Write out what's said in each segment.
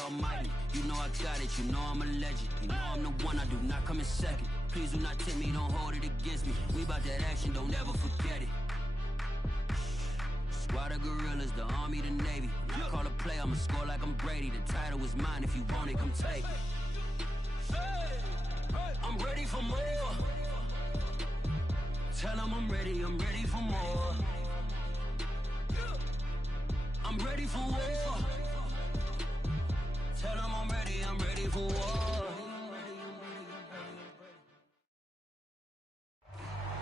almighty. You know I got it, you know I'm a legend. You know I'm the one, I do not come in second. Please do not tempt me, don't hold it against me. We about that action, don't ever forget it. Squad of gorillas, the army, the navy. When I call a play, I'ma score like I'm Brady. The title is mine, if you want it, come take it. I'm ready for more. Tell them I'm ready for more. I'm ready for war. Tell them I'm ready for war.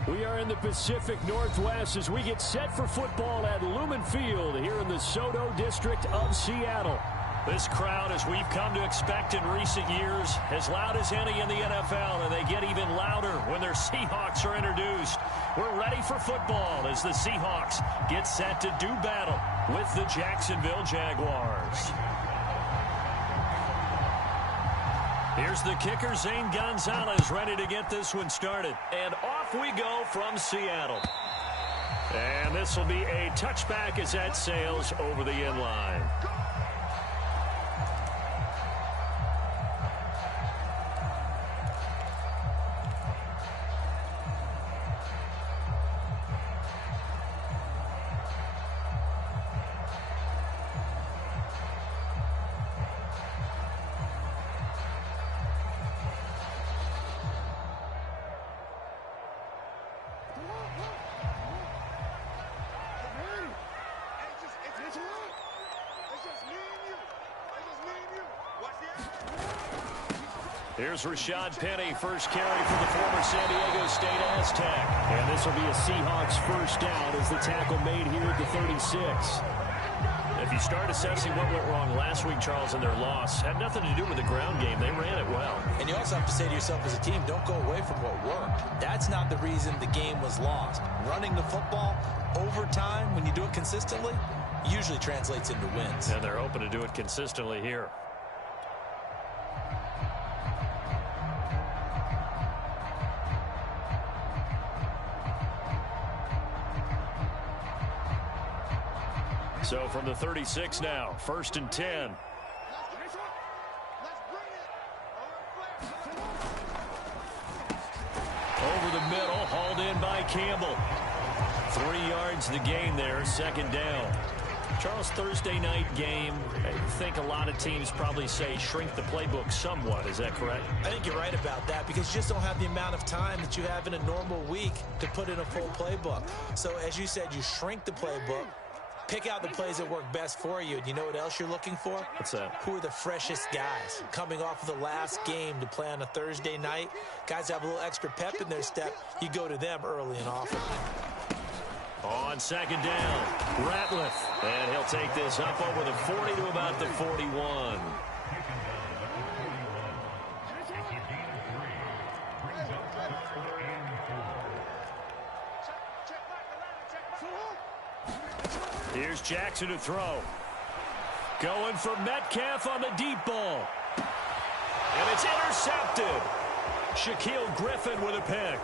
We are in the Pacific Northwest as we get set for football at Lumen Field here in the Soto District of Seattle. This crowd, as we've come to expect in recent years, as loud as any in the NFL, and they get even louder when their Seahawks are introduced. We're ready for football as the Seahawks get set to do battle with the Jacksonville Jaguars. Here's the kicker, Zane Gonzalez, ready to get this one started. And off we go from Seattle. And this will be a touchback as that sails over the end line. Here's Rashad Penny, first carry for the former San Diego State Aztec. And this will be a Seahawks first down as the tackle made here at the 36. If you start assessing what went wrong last week, Charles, in their loss, had nothing to do with the ground game. They ran it well. And you also have to say to yourself as a team, don't go away from what worked. That's not the reason the game was lost. Running the football over time, when you do it consistently, usually translates into wins. And they're hoping to do it consistently here. So from the 36 now, 1st and 10. Over the middle, hauled in by Campbell. 3 yards the gain there, 2nd down. Charles, Thursday night game, I think a lot of teams probably say shrink the playbook somewhat. Is that correct? I think you're right about that because you just don't have the amount of time that you have in a normal week to put in a full playbook. So as you said, you shrink the playbook. Pick out the plays that work best for you. And you know what else you're looking for? What's that? Who are the freshest guys coming off of the last game to play on a Thursday night? Guys have a little extra pep in their step. You go to them early and often. On 2nd down, Ratliff. And he'll take this up over the 40 to about the 41. Here's Jackson to throw. Going for Metcalf on the deep ball. And it's intercepted. Shaquille Griffin with a pick.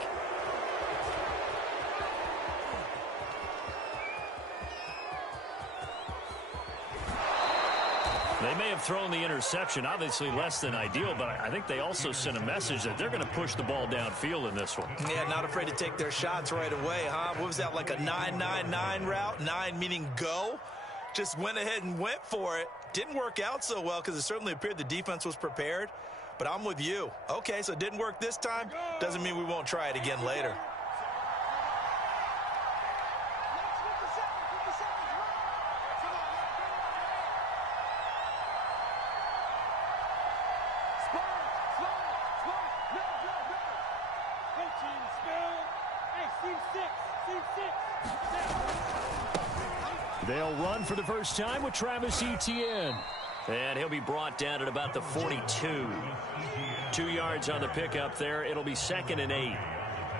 They may have thrown the interception, obviously less than ideal, but I think they also sent a message that they're going to push the ball downfield in this one. Yeah, not afraid to take their shots right away, huh? What was that, like a 9-9-9 route? 9 meaning go? Just went ahead and went for it. Didn't work out so well because it certainly appeared the defense was prepared. But I'm with you. Okay, so it didn't work this time. Doesn't mean we won't try it again later. They'll run for the first time with Travis Etienne. And he'll be brought down at about the 42. 2 yards on the pickup there. It'll be 2nd and 8.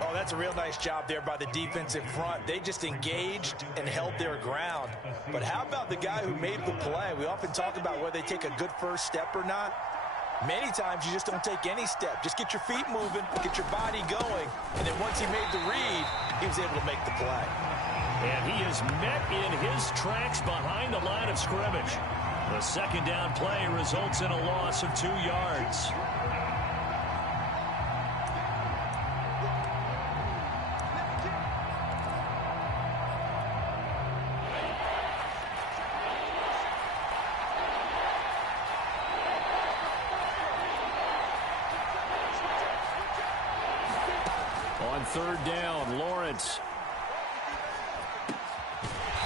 Oh, that's a real nice job there by the defensive front. They just engaged and held their ground. But how about the guy who made the play? We often talk about whether they take a good first step or not. Many times you just don't take any step. Just get your feet moving, get your body going. And then once he made the read, he was able to make the play. And he is met in his tracks behind the line of scrimmage. The second down play results in a loss of 2 yards. On third down, Lawrence.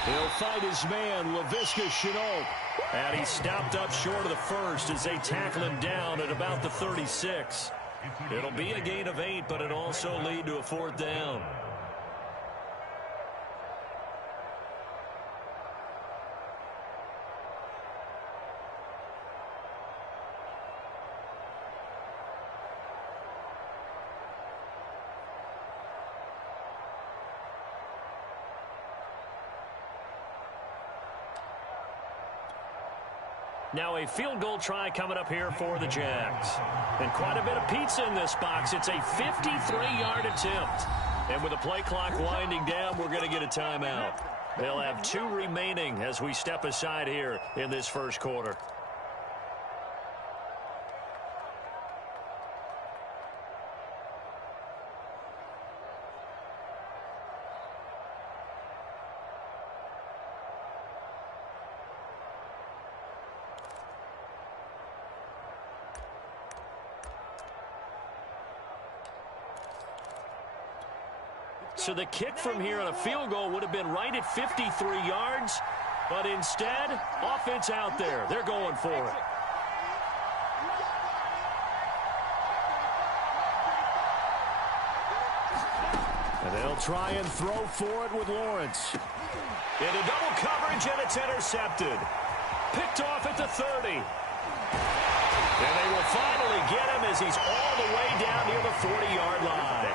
He'll fight his man, Laviska Shenault. And he's stopped up short of the first as they tackle him down at about the 36. It'll be a gain of 8, but it'll also lead to a 4th down. Now a field goal try coming up here for the Jags. And quite a bit of pizza in this box. It's a 53-yard attempt. And with the play clock winding down, we're going to get a timeout. They'll have 2 remaining as we step aside here in this first quarter. So the kick from here on a field goal would have been right at 53 yards. But instead, offense out there. They're going for it. And they'll try and throw for it with Lawrence. Into double coverage, and it's intercepted. Picked off at the 30. And they will finally get him as he's all the way down near the 40-yard line.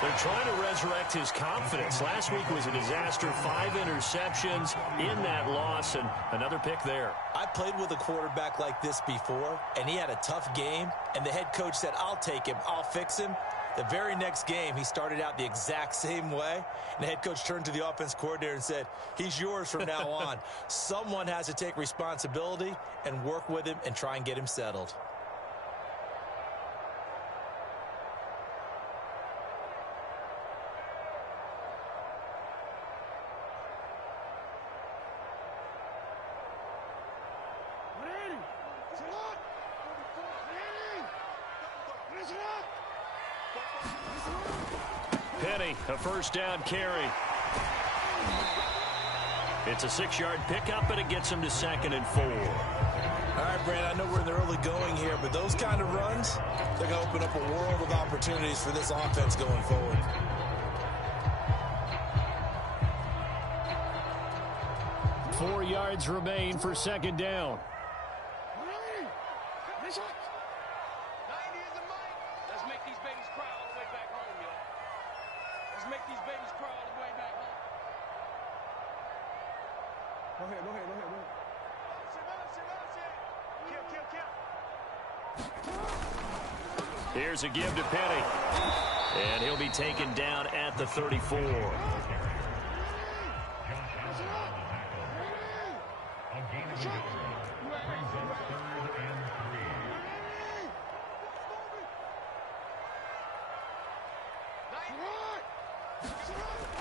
They're trying to resurrect his confidence. Last week was a disaster. 5 interceptions in that loss, and another pick there. I played with a quarterback like this before, and he had a tough game, and the head coach said, I'll take him, I'll fix him. The very next game, he started out the exact same way, and the head coach turned to the offense coordinator and said, he's yours from now on. Someone has to take responsibility and work with him and try and get him settled. Penny, a first down carry. It's a 6-yard pickup, and it gets him to 2nd and 4. All right, Brandon, I know we're in the early going here, but those kind of runs, they're going to open up a world of opportunities for this offense going forward. Four yards remain for 2nd down. Here's a give to Penny. And he'll be taken down at the 34.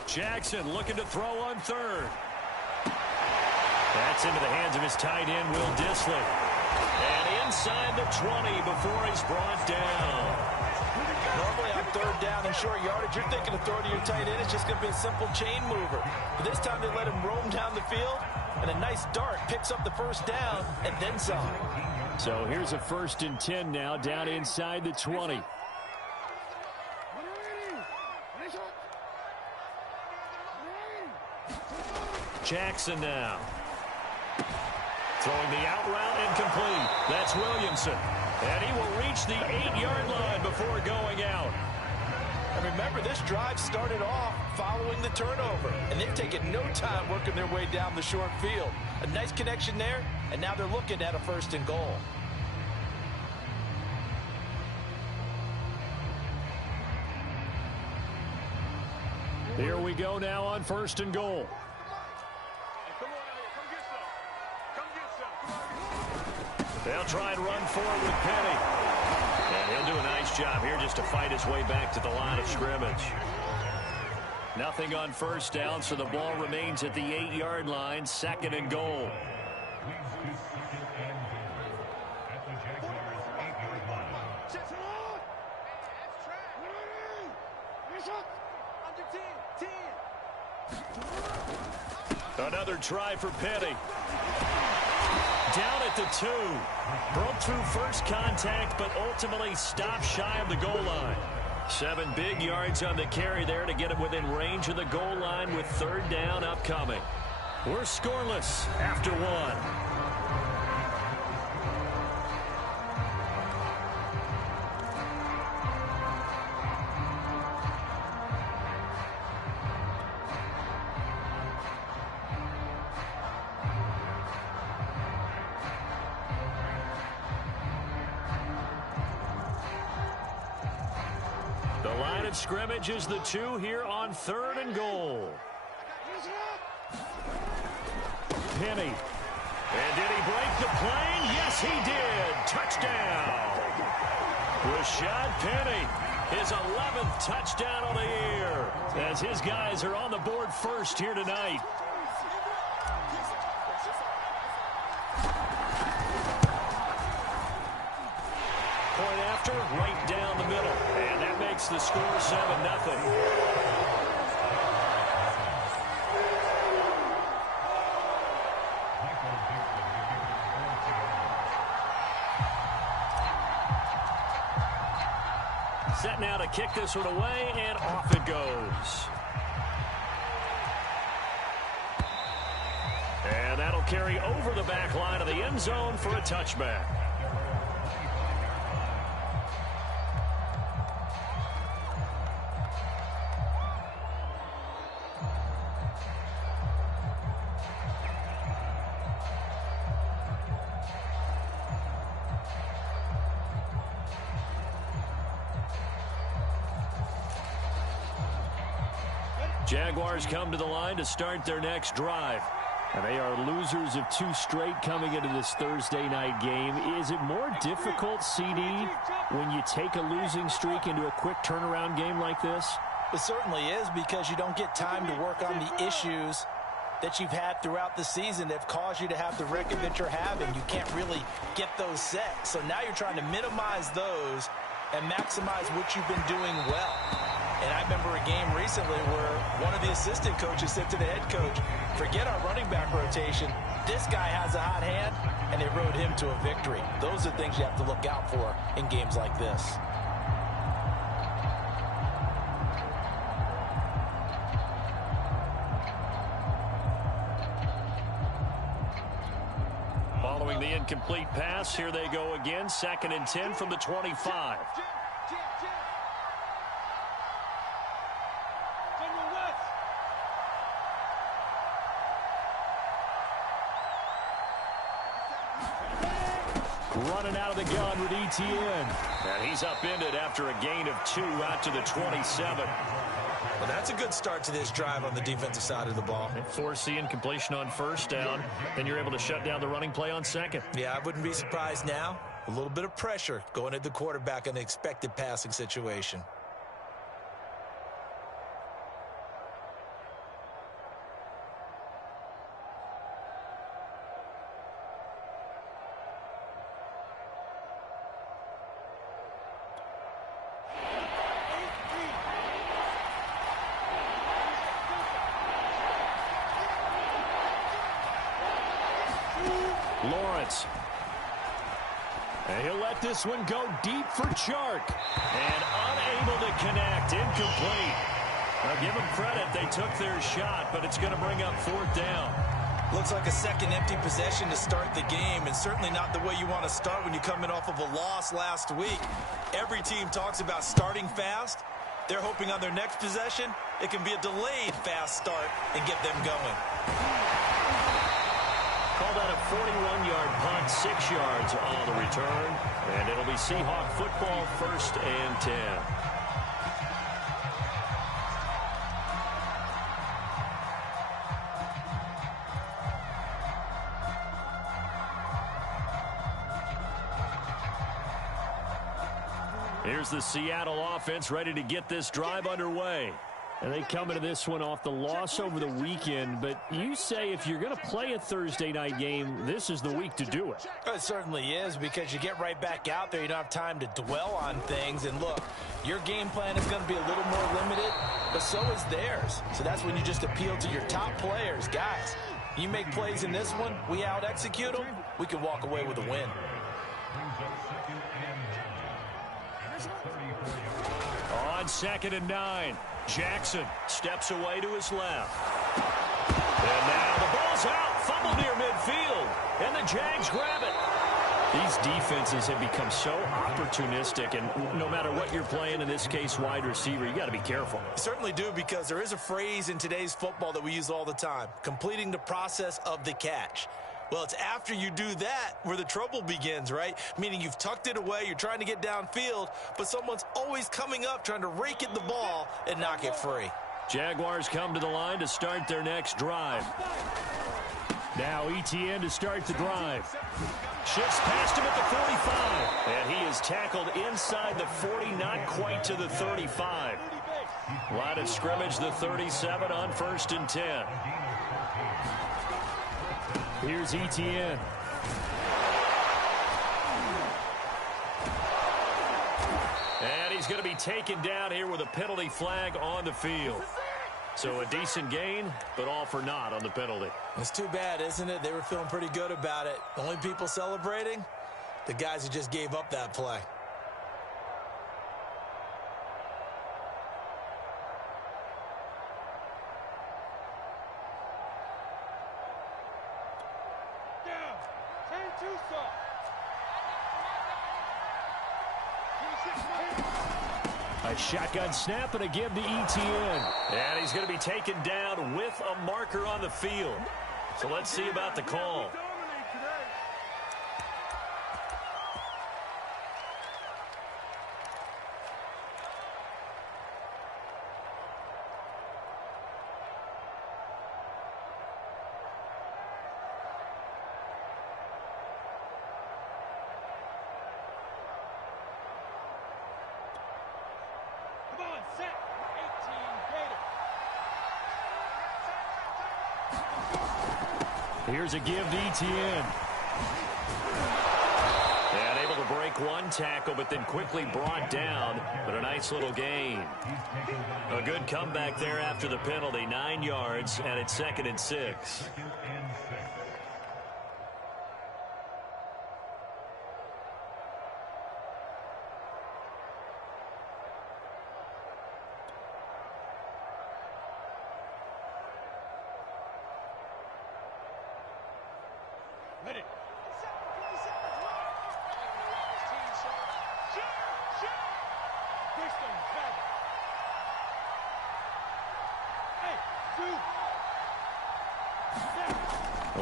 Jackson looking to throw on 3rd. That's into the hands of his tight end, Will Dissly. And inside the 20 before he's brought down. Normally on 3rd down and short yardage, you're thinking of throwing to your tight end. It's just going to be a simple chain mover. But this time they let him roam down the field, and a nice dart picks up the first down and then some. So here's a 1st and 10 now, down inside the 20. Jackson now. Throwing the out route incomplete. That's Williamson. And he will reach the 8-yard line before going out. And remember, this drive started off following the turnover. And they've taken no time working their way down the short field. A nice connection there, and now they're looking at a 1st and goal. Here we go now on 1st and goal. They'll try and run forward with Penny. And he'll do a nice job here just to fight his way back to the line of scrimmage. Nothing on first down, so the ball remains at the 8-yard line, 2nd and goal. Another try for Penny. Down at the 2. Broke through first contact, but ultimately stopped shy of the goal line. 7 big yards on the carry there to get him within range of the goal line with 3rd down upcoming. We're scoreless after 1. Scrimmage is the 2 here on 3rd and goal. Penny. And did he break the plane? Yes, he did. Touchdown. Rashad Penny, his 11th touchdown on the year, as his guys are on the board first here tonight. Point after, right down the middle. And that makes the score 7-0. Set now to kick this one away, and off it goes. And that'll carry over the back line of the end zone for a touchback. Jaguars come to the line to start their next drive. And they are losers of 2 straight coming into this Thursday night game. Is it more difficult, CD, when you take a losing streak into a quick turnaround game like this? It certainly is, because you don't get time to work on the issues that you've had throughout the season that have caused you to have the record that you're having. You can't really get those set. So now you're trying to minimize those and maximize what you've been doing well. And I remember a game recently where one of the assistant coaches said to the head coach, forget our running back rotation. This guy has a hot hand, and they rode him to a victory. Those are things you have to look out for in games like this. Following the incomplete pass, here they go again. 2nd and 10 from the 25. Running out of the gun with Etienne. And he's upended after a gain of 2 out to the 27. Well, that's a good start to this drive on the defensive side of the ball. Force the incompletion on first down. Then you're able to shut down the running play on 2nd. Yeah, I wouldn't be surprised now. A little bit of pressure going at the quarterback in an expected passing situation. Lawrence. And he'll let this one go deep for Chark. And unable to connect. Incomplete. Now give them credit. They took their shot, but it's going to bring up 4th down. Looks like a second empty possession to start the game, and certainly not the way you want to start when you're coming off of a loss last week. Every team talks about starting fast. They're hoping on their next possession, it can be a delayed fast start and get them going. Called out a 41-yard punt, 6 yards on the return. And it'll be Seahawk football, 1st and 10. Here's the Seattle offense ready to get this drive underway. And they come into this one off the loss over the weekend, but you say if you're going to play a Thursday night game, this is the week to do it. It certainly is, because you get right back out there. You don't have time to dwell on things. And look, your game plan is going to be a little more limited, but so is theirs. So that's when you just appeal to your top players. Guys, you make plays in this one, we out-execute them, we can walk away with a win. On 2nd and 9. Jackson steps away to his left. And now the ball's out. Fumble near midfield. And the Jags grab it. These defenses have become so opportunistic, and no matter what you're playing, in this case wide receiver, you got to be careful. You certainly do, because there is a phrase in today's football that we use all the time: completing the process of the catch. Well, it's after you do that where the trouble begins, right? Meaning you've tucked it away, you're trying to get downfield, but someone's always coming up trying to rake at the ball and knock it free. Jaguars come to the line to start their next drive. Now Etienne to start the drive. Shifts past him at the 45. And he is tackled inside the 40, not quite to the 35. Line of scrimmage, the 37 on 1st and 10. Here's Etienne. And he's going to be taken down here with a penalty flag on the field. So a decent gain, but all for naught on the penalty. It's too bad, isn't it? They were feeling pretty good about it. The only people celebrating, the guys who just gave up that play. A shotgun snap and a give to Etienne. And he's going to be taken down with a marker on the field. So let's see about the call. Here's a give to Etienne. And able to break one tackle, but then quickly brought down. But a nice little gain. A good comeback there after the penalty. 9 yards, and it's 2nd and 6.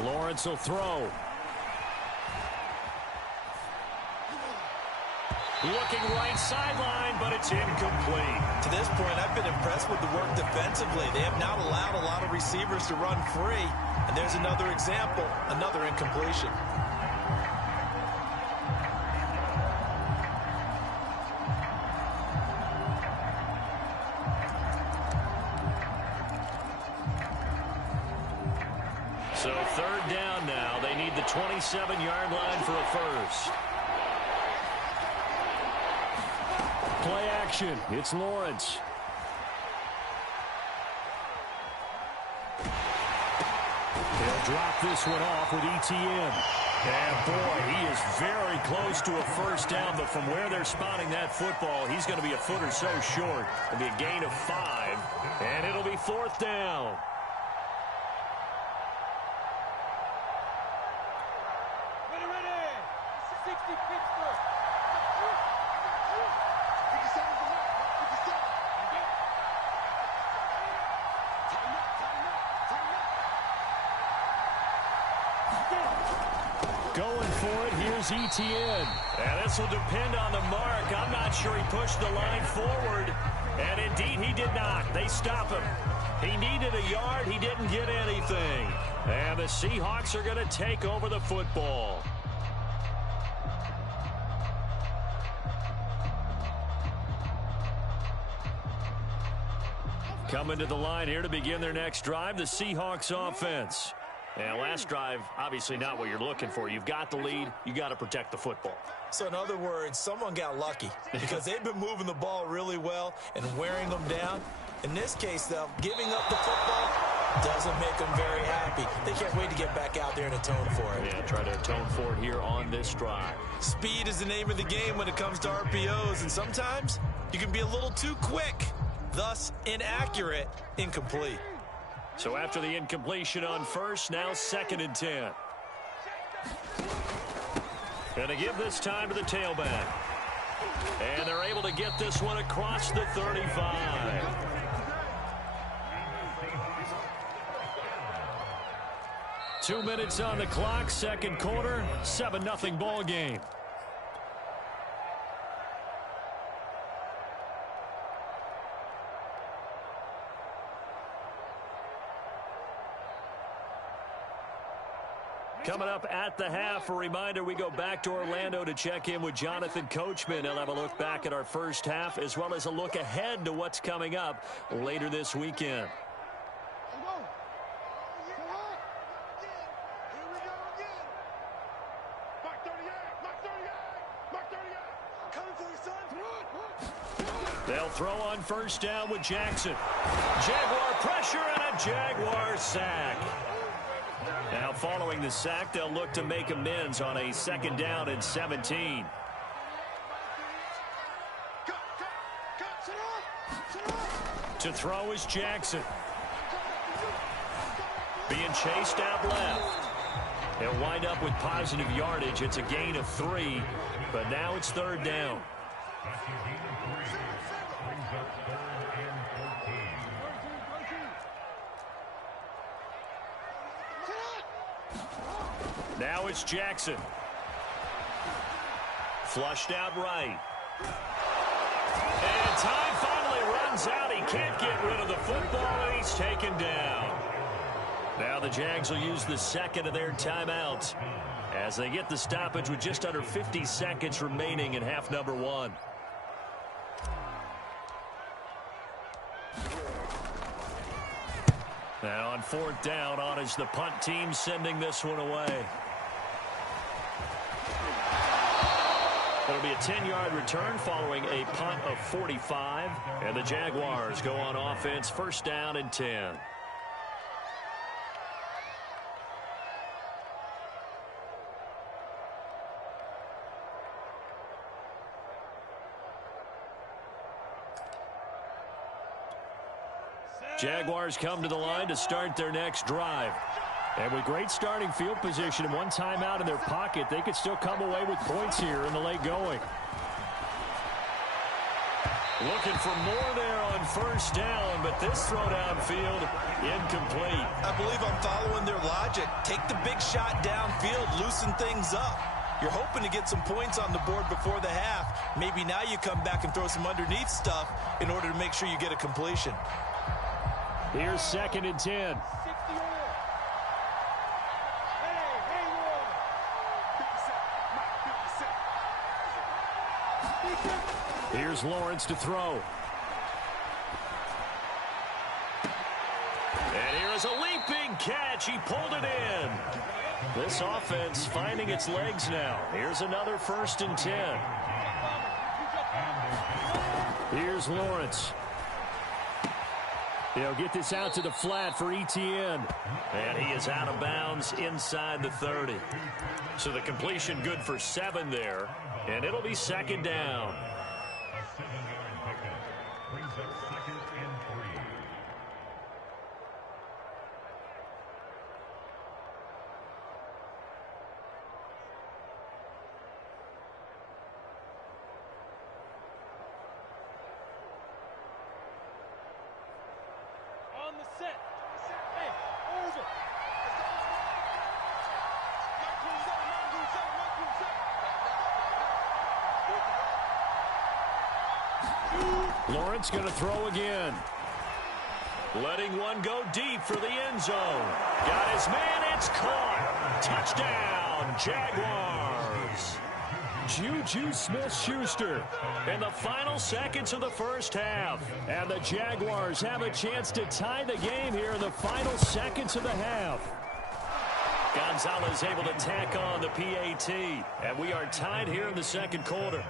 Lawrence will throw. Looking right sideline, but it's incomplete. To this point, I've been impressed with the work defensively. They have not allowed a lot of receivers to run free. And there's another example, another incompletion. So 3rd down now. They need the 27-yard line for a first. Play action. It's Lawrence. They'll drop this one off with Etienne. And boy, he is very close to a first down, but from where they're spotting that football, he's going to be a foot or so short. It'll be a gain of 5, and it'll be 4th down. Going for it, here's Etienne. And this will depend on the mark. I'm not sure he pushed the line forward. And indeed, he did not. They stop him. He needed a yard. He didn't get anything. And the Seahawks are going to take over the football. Coming to the line here to begin their next drive, the Seahawks offense. And last drive, obviously not what you're looking for. You've got the lead. You got to protect the football. So in other words, someone got lucky because they've been moving the ball really well and wearing them down. In this case, though, giving up the football doesn't make them very happy. They can't wait to get back out there and atone for it. Yeah, try to atone for it here on this drive. Speed is the name of the game when it comes to RPOs, and sometimes you can be a little too quick, thus inaccurate, incomplete. So after the incompletion on first, now 2nd and 10. Going to give this time to the tailback. And they're able to get this one across the 35. 2 minutes on the clock, second quarter, 7-0 ball game. Coming up at the half, a reminder, we go back to Orlando to check in with Jonathan Coachman. He'll have a look back at our first half as well as a look ahead to what's coming up later this weekend. They'll throw on first down with Jackson. Jaguar pressure and a Jaguar sack. Now following the sack, they'll look to make amends on a 2nd down and 17. To throw is Jackson. Being chased out left. He'll wind up with positive yardage. It's a gain of 3, but now it's 3rd down. Now it's Jackson. Flushed out right. And time finally runs out. He can't get rid of the football, and he's taken down. Now the Jags will use the 2nd of their timeouts as they get the stoppage with just under 50 seconds remaining in half number 1. Now on 4th down, on is the punt team sending this one away. It'll be a 10-yard return following a punt of 45. And the Jaguars go on offense, 1st down and 10. Jaguars come to the line to start their next drive. And with great starting field position and one timeout in their pocket, they could still come away with points here in the late going. Looking for more there on 1st down, but this throw downfield incomplete. I believe I'm following their logic. Take the big shot downfield, loosen things up. You're hoping to get some points on the board before the half. Maybe now you come back and throw some underneath stuff in order to make sure you get a completion. Here's 2nd and 10. Here's Lawrence to throw. And here is a leaping catch. He pulled it in. This offense finding its legs now. Here's another 1st and 10. Here's Lawrence. He'll get this out to the flat for Etienne. And he is out of bounds inside the 30. So the completion good for 7 there. And it'll be 2nd down. Lawrence going to throw again. Letting one go deep for the end zone. Got his man. It's caught. Touchdown, Jaguars. Juju Smith-Schuster in the final seconds of the first half. And the Jaguars have a chance to tie the game here in the final seconds of the half. Gonzalez able to tack on the PAT. And we are tied here in the second quarter.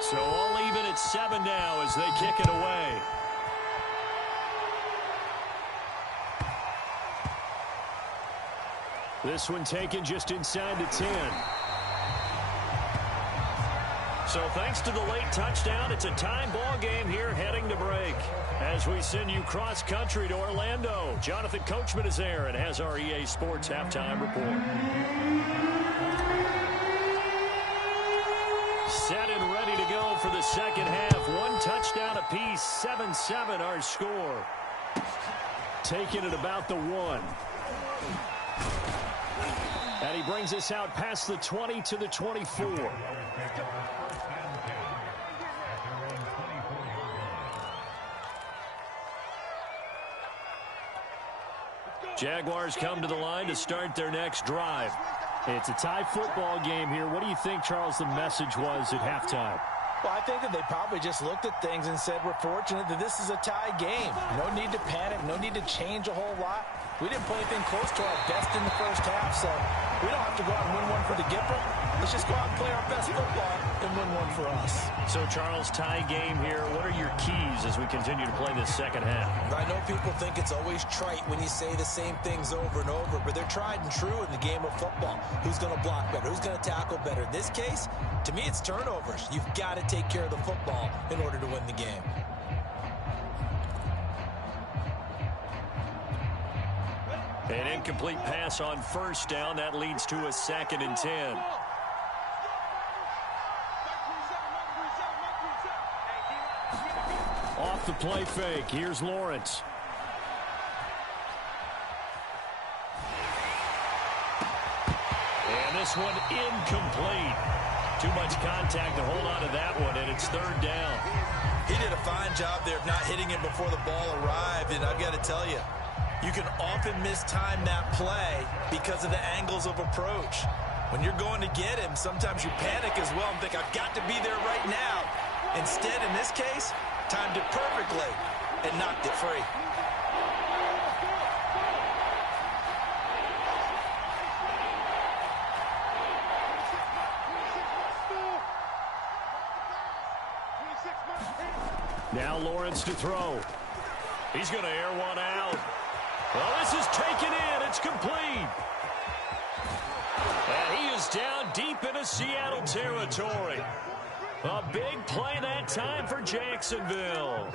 So all even at 7 now as they kick it away. This one taken just inside the 10. So thanks to the late touchdown, it's a time ball game here heading to break. As we send you cross-country to Orlando, Jonathan Coachman is there and has our EA Sports halftime report. Set and ready to go for the second half. One touchdown apiece, 7-7 our score. Taking it about the 1. And he brings us out past the 20 to the 24. Jaguars come to the line to start their next drive. It's a tie football game here. What do you think, Charles, the message was at halftime? Well, I think that they probably just looked at things and said, we're fortunate that this is a tie game. No need to panic, no need to change a whole lot. We didn't play anything close to our best in the first half, so we don't have to go out and win one for the Gipper. Let's just go out and play our best football and win one for us. So, Charles, tie game here. What are your keys as we continue to play this second half? I know people think it's always trite when you say the same things over and over, but they're tried and true in the game of football. Who's going to block better? Who's going to tackle better? In this case, to me, it's turnovers. You've got to take care of the football in order to win the game. An incomplete pass on first down. That leads to a 2nd and 10. Off the play fake. Here's Lawrence. And this one incomplete. Too much contact to hold on to that one, and it's 3rd down. He did a fine job there of not hitting him before the ball arrived, and I've got to tell you, you can often mistime that play because of the angles of approach. When you're going to get him, sometimes you panic as well and think, I've got to be there right now. Instead, in this case, timed it perfectly and knocked it free. Now Lawrence to throw. He's going to air one out. Well, this is taken in. It's complete. And he is down deep into Seattle territory. A big play that time for Jacksonville.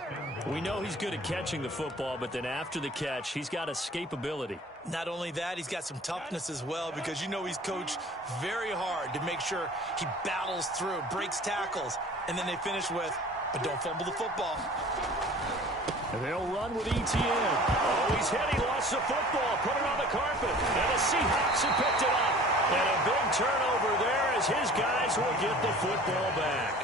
We know he's good at catching the football, but then after the catch, he's got escapability. Not only that, he's got some toughness as well, because you know he's coached very hard to make sure he battles through, breaks tackles, and then they finish with, but don't fumble the football. And they'll run with ETN. Oh, he's hit. He lost the football. Put it on the carpet. And the Seahawks have picked it up. And a big turnover there as his guys will get the football back.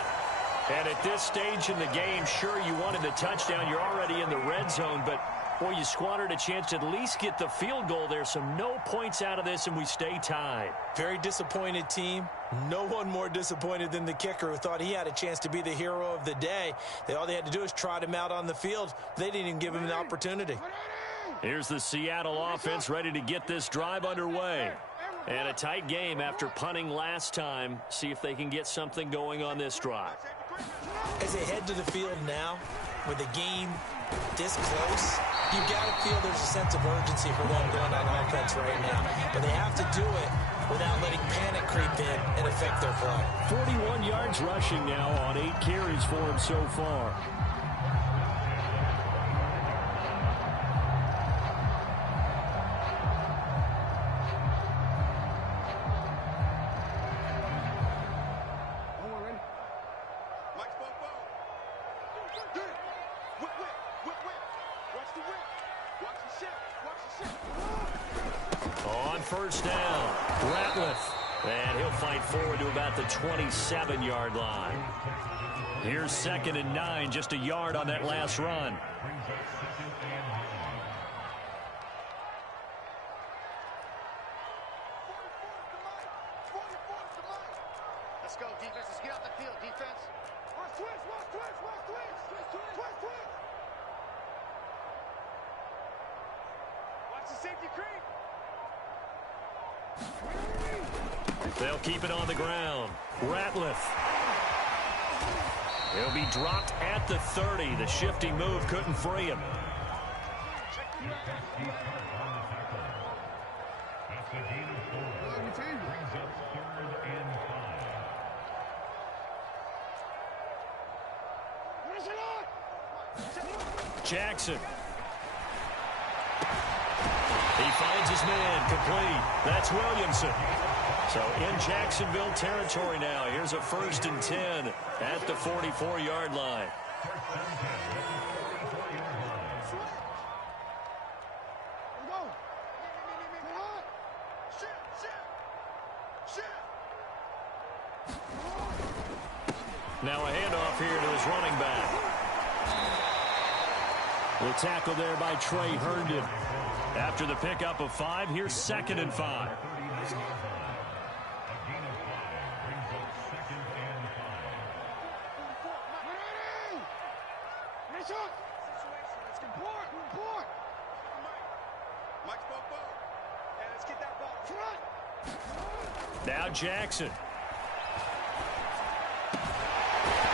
And at this stage in the game, sure, you wanted the touchdown. You're already in the red zone, but, boy, you squandered a chance to at least get the field goal there. So no points out of this, and we stay tied. Very disappointed team. No one more disappointed than the kicker, who thought he had a chance to be the hero of the day. All they had to do is trot him out on the field. They didn't even give him an opportunity. Here's the Seattle offense ready to get this drive underway. And a tight game after punting last time. See if they can get something going on this drive. As they head to the field now, with the game this close, you've got to feel there's a sense of urgency for them going on offense right now. But they have to do it without letting panic creep in and affect their play. 41 yards rushing now on 8 carries for him so far. On first down, Ratliff. And he'll fight forward to about the 27-yard line. Here's 2nd and 9, just a yard on that last run. Let's go, defense. Let's get off the field, defense. Watch twist, watch twist, watch twist. Twist, twist. Watch the safety creep. They'll keep it on the ground. Ratliff. He'll be dropped at the 30. The shifting move couldn't free him. Jackson. He finds his man complete. That's Williamson. So in Jacksonville territory now. Here's a 1st and 10 at the 44-yard line. Now a handoff here to his running back. The tackle there by Trey Herndon. After the pickup of 5, here's 2nd and 5. Now Jackson.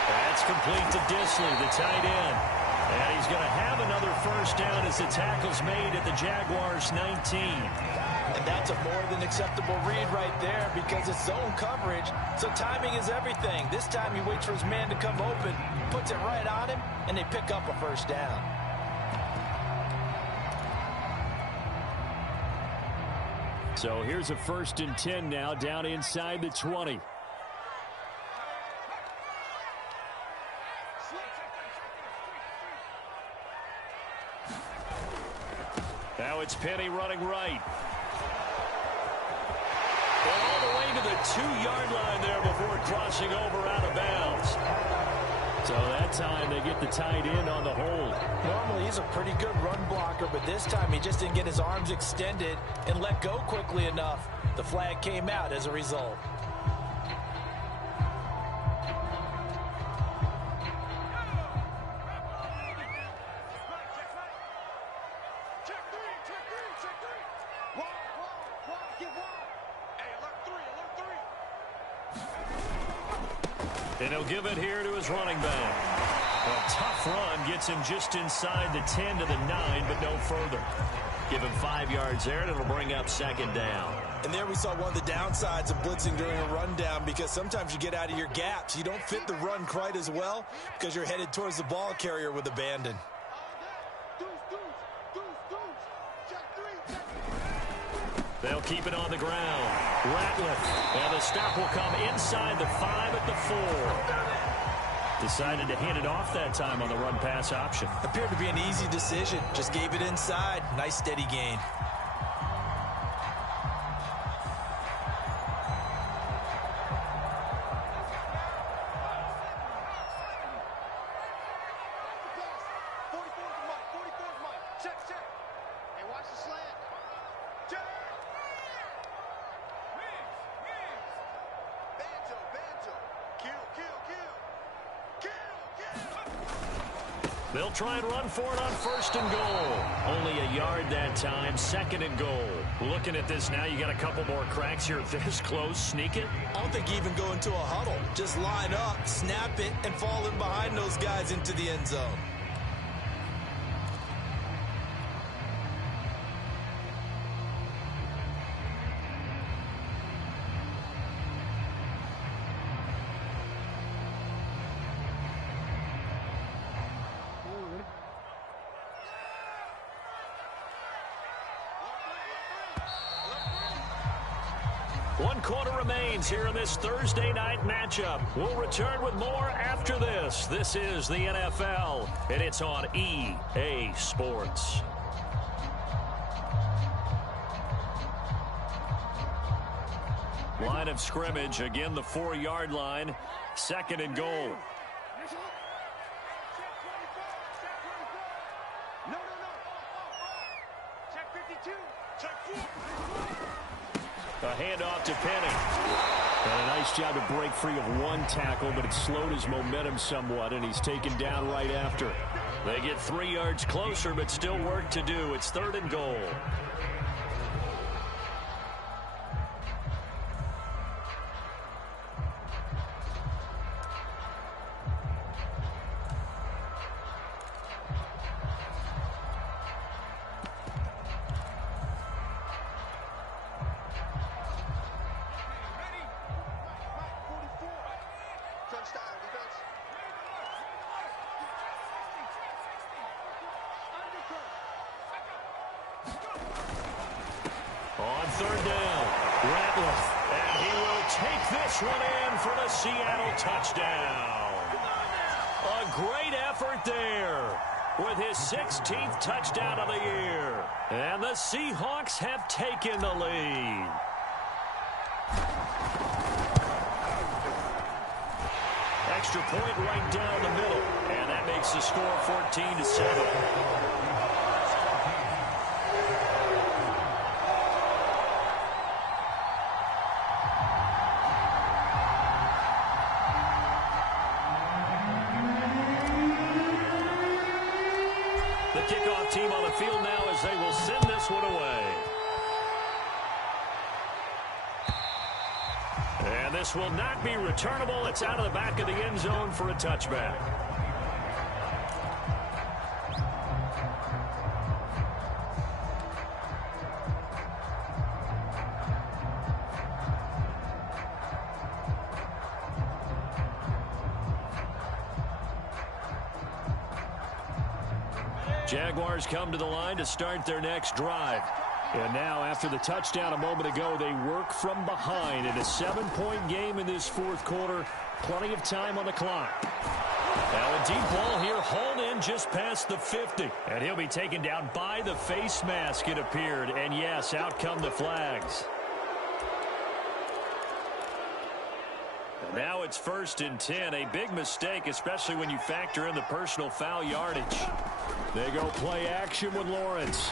That's complete to Disley, the tight end. And he's going to have another 1st down as the tackle's made at the Jaguars' 19. And that's a more than acceptable read right there because it's zone coverage, so timing is everything. This time he waits for his man to come open, puts it right on him, and they pick up a 1st down. So here's a 1st and 10 now down inside the 20. Now it's Penny running right. And all the way to the 2-yard line there before crossing over out of bounds. So that time they get the tight end on the hold. Normally he's a pretty good run blocker, but this time he just didn't get his arms extended and let go quickly enough. The flag came out as a result. And he'll give it here to his running back. A tough run gets him just inside the 10 to the 9, but no further. Give him 5 yards there, and it'll bring up 2nd down. And there we saw one of the downsides of blitzing during a rundown because sometimes you get out of your gaps. You don't fit the run quite as well because you're headed towards the ball carrier with abandon. They'll keep it on the ground. Ratliff. And the stop will come inside the 5 at the 4. Decided to hand it off that time on the run-pass option. Appeared to be an easy decision. Just gave it inside. Nice steady gain. They'll try and run for it on 1st and goal. Only a yard that time, 2nd and goal. Looking at this now, you got a couple more cracks here. This close, sneak it. I don't think you even go into a huddle. Just line up, snap it, and fall in behind those guys into the end zone. One quarter remains here in this Thursday night matchup. We'll return with more after this. This is the NFL, and it's on EA Sports. Line of scrimmage, again the 4-yard line, 2nd and goal. A handoff to Penny. And a nice job to break free of one tackle, but it slowed his momentum somewhat, and he's taken down right after. They get 3 yards closer, but still work to do. It's 3rd and goal. On 3rd down, Ratliff, and he will take this one in for the Seattle touchdown. A great effort there with his 16th touchdown of the year. And the Seahawks have taken the lead. Extra point right down the middle, and that makes the score 14-7. Kickoff team on the field now as they will send this one away. And this will not be returnable. It's out of the back of the end zone for a touchback. Jaguars come to the line to start their next drive. And now, after the touchdown a moment ago, they work from behind in a 7-point game in this 4th quarter. Plenty of time on the clock. Now a deep ball here, hauled in just past the 50. And he'll be taken down by the face mask, it appeared. And yes, out come the flags. And now it's 1st and 10. A big mistake, especially when you factor in the personal foul yardage. They go play action with Lawrence.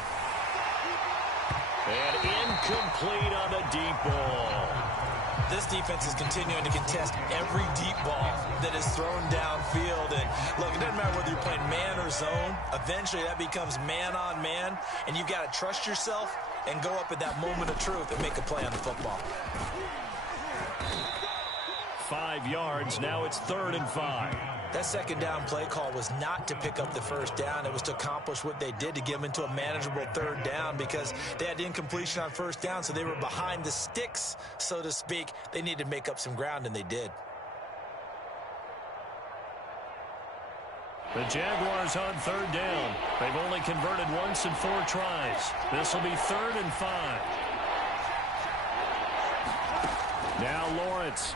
And incomplete on the deep ball. This defense is continuing to contest every deep ball that is thrown downfield. And look, it doesn't matter whether you're playing man or zone. Eventually that becomes man on man. And you've got to trust yourself and go up at that moment of truth and make a play on the football. 5 yards. Now it's 3rd and 5. That 2nd down play call was not to pick up the 1st down. It was to accomplish what they did, to get them into a manageable 3rd down, because they had incompletion on 1st down, so they were behind the sticks, so to speak. They needed to make up some ground, and they did. The Jaguars on 3rd down. They've only converted once in 4 tries. This will be 3rd and 5. Now Lawrence.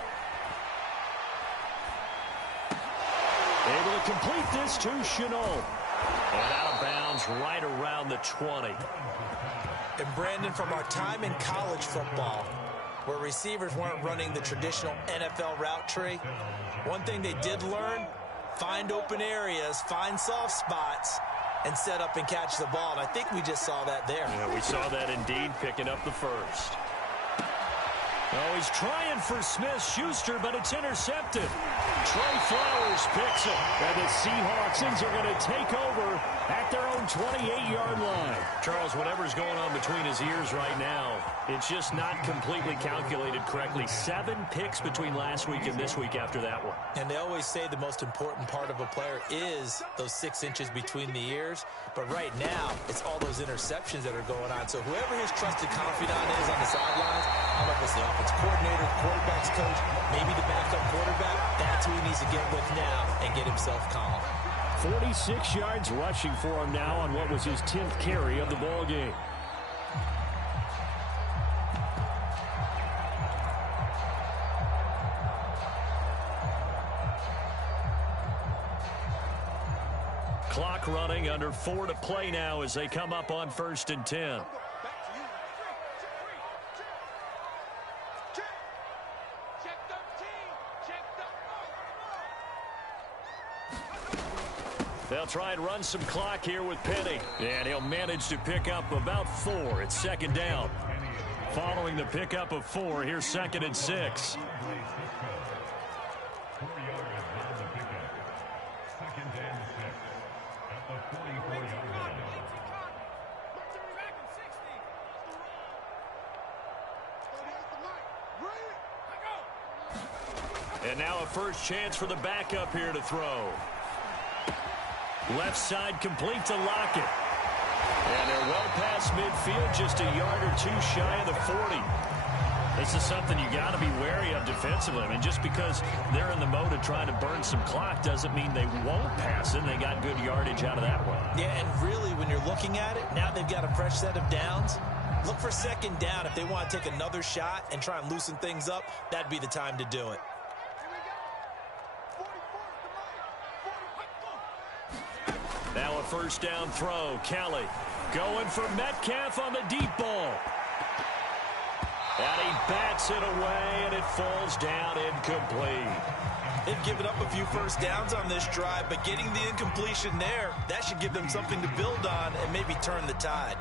Able to complete this to Chenault. And out of bounds right around the 20. And Brandon, from our time in college football, where receivers weren't running the traditional NFL route tree, one thing they did learn, find open areas, find soft spots, and set up and catch the ball. And I think we just saw that there. Yeah, we saw that indeed, picking up the 1st. Oh, he's trying for Smith-Schuster, but it's intercepted. Trey Flowers picks it. And the Seahawks are going to take over at their own 28-yard line. Charles, whatever's going on between his ears right now, it's just not completely calculated correctly. 7 picks between last week and this week after that one. And they always say the most important part of a player is those 6 inches between the ears. But right now, it's all those interceptions that are going on. So whoever his trusted confidant is on the sidelines, I don't know if it's the offensive coordinator, the quarterback's coach, maybe the backup quarterback, that's who he needs to get with now and get himself calm. 46 yards rushing for him now on what was his 10th carry of the ball game. Clock running, under 4 to play now as they come up on 1st and 10. They'll try and run some clock here with Penny. And he'll manage to pick up about 4. It's 2nd down. following the pickup of 4. Here's 2nd and 6. And now a first chance for the backup here to throw. Left side complete to Lockett. And they're well past midfield, just a yard or two shy of the 40. This is something you got to be wary of defensively. I mean, just because they're in the mode of trying to burn some clock doesn't mean they won't pass it. And they got good yardage out of that one. Yeah, and really, when you're looking at it, now they've got a fresh set of downs. Look for 2nd down. If they want to take another shot and try and loosen things up, that'd be the time to do it. Now a first down throw. Kelly going for Metcalf on the deep ball. And he bats it away, and it falls down incomplete. They've given up a few first downs on this drive, but getting the incompletion there, that should give them something to build on and maybe turn the tide.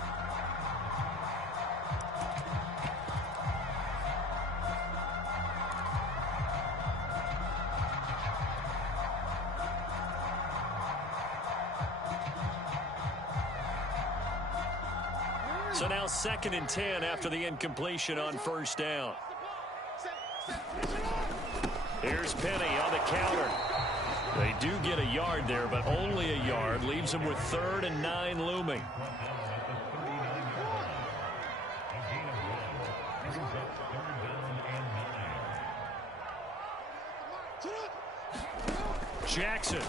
So now 2nd and 10 after the incompletion on first down. Here's Penny on the counter. They do get a yard there, but only a yard. Leaves them with 3rd and 9 looming. Jackson.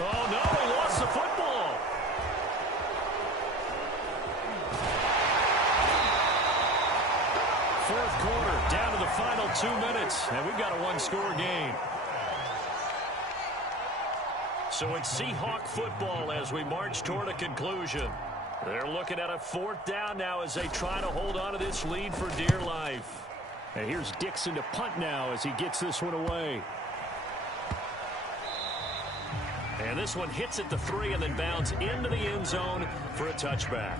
Oh, no, he lost the football. Fourth quarter, down to the final 2 minutes, and we've got a one-score game. So it's Seahawk football as we march toward a conclusion. They're looking at a 4th down now as they try to hold on to this lead for dear life. And here's Dixon to punt now as he gets this one away. And this one hits at the 3 and then bounds into the end zone for a touchback.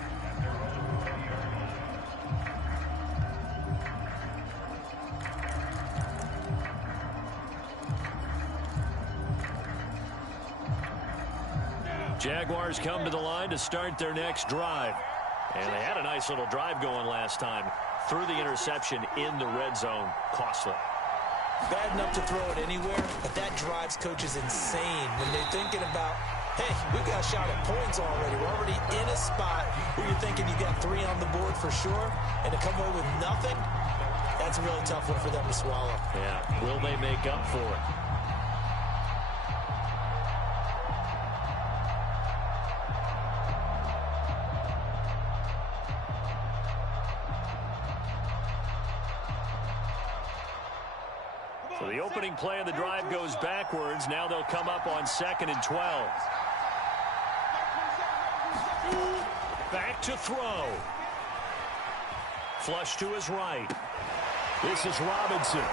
Jaguars come to the line to start their next drive. And they had a nice little drive going last time. Threw the interception in the red zone. Costly. Bad enough to throw it anywhere, but that drives coaches insane when they're thinking about, hey, we got a shot at points already. We're already in a spot where you're thinking you got 3 on the board for sure, and to come away with nothing, that's a really tough one for them to swallow. Yeah, will they make up for it? So the opening play of the drive goes backwards. Now they'll come up on 2nd and 12. Back to throw. Flush to his right. This is Robinson.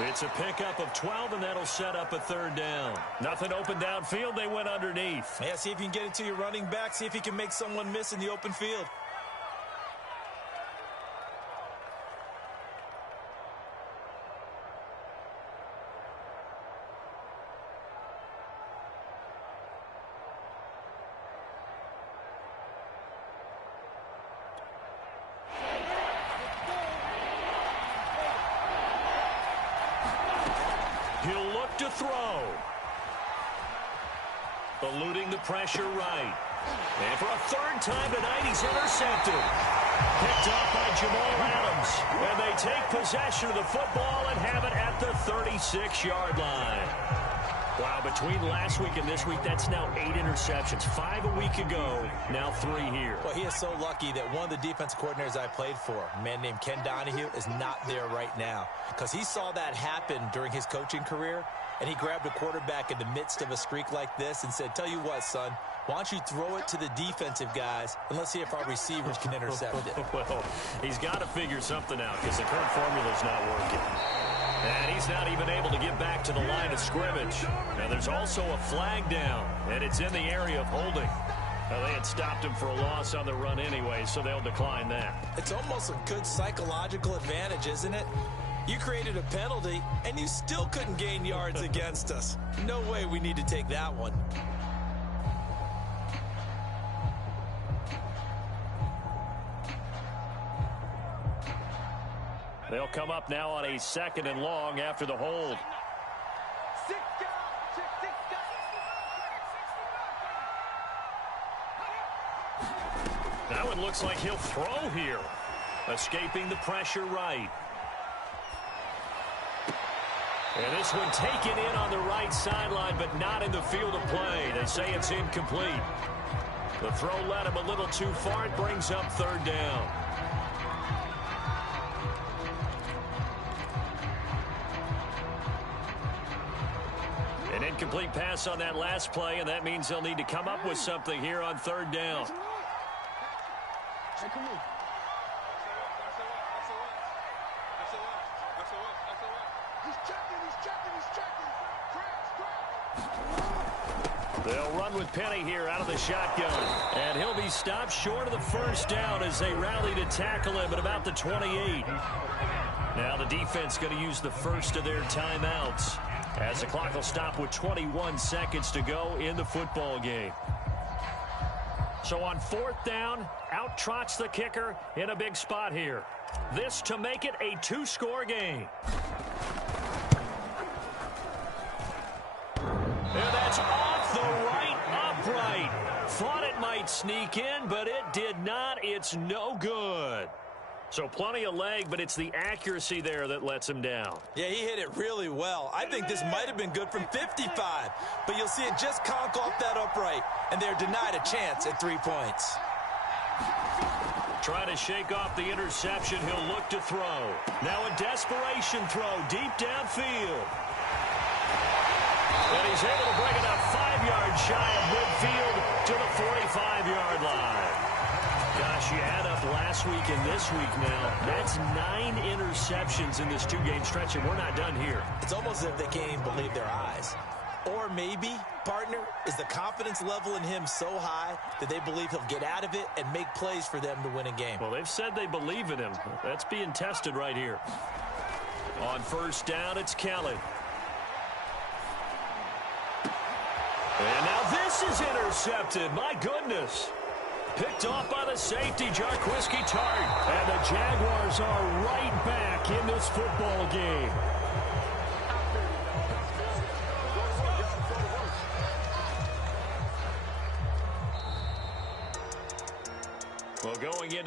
It's a pickup of 12, and that'll set up a 3rd down. Nothing open downfield. They went underneath. Yeah, see if you can get it to your running back. See if you can make someone miss in the open field. He'll look to throw. Eluding the pressure right. And for a 3rd time tonight, he's intercepted. Picked up by Jamal Adams. And they take possession of the football and have it at the 36-yard line. Wow, between last week and this week, that's now 8 interceptions. 5 a week ago, now 3 here. Well, he is so lucky that one of the defensive coordinators I played for, a man named Ken Donahue, is not there right now. Because he saw that happen during his coaching career, and he grabbed a quarterback in the midst of a streak like this and said, tell you what, son, why don't you throw it to the defensive guys, and let's see if our receivers can intercept it. Well, he's got to figure something out because the current formula's not working. And he's not even able to get back to the line of scrimmage. Now, there's also a flag down, and it's in the area of holding. Well, they had stopped him for a loss on the run anyway, so they'll decline that. It's almost a good psychological advantage, isn't it? You created a penalty, and you still couldn't gain yards against us. No way we need to take that one. They'll come up now on a 2nd and long after the hold. That one looks like he'll throw here. Escaping the pressure right. And this one taken in on the right sideline, but not in the field of play. They say it's incomplete. The throw led him a little too far. It brings up 3rd down. An incomplete pass on that last play, and that means they'll need to come up with something here on 3rd down. They'll run with Penny here out of the shotgun. And he'll be stopped short of the 1st down as they rally to tackle him at about the 28. Now the defense going to use the first of their timeouts as the clock will stop with 21 seconds to go in the football game. So on 4th down, out trots the kicker in a big spot here. This to make it a 2-score game. And that's off the right upright. Thought it might sneak in, but it did not. It's no good. So plenty of leg, but it's the accuracy there that lets him down. Yeah, he hit it really well. I think this might have been good from 55, but you'll see it just conk off that upright, and they're denied a chance at 3 points. Trying to shake off the interception. He'll look to throw. Now a desperation throw deep downfield. And he's able to bring it up 5 yards shy of midfield to the 45-yard line. Gosh, you add up last week and this week now. That's 9 interceptions in this 2-game stretch, and we're not done here. It's almost as if they can't even believe their eyes. Or maybe, partner, is the confidence level in him so high that they believe he'll get out of it and make plays for them to win a game. Well, they've said they believe in him. That's being tested right here. On 1st down, it's Kelly. And now this is intercepted. My goodness. Picked off by the safety, Jarquiski Tart. And the Jaguars are right back in this football game. Well, going into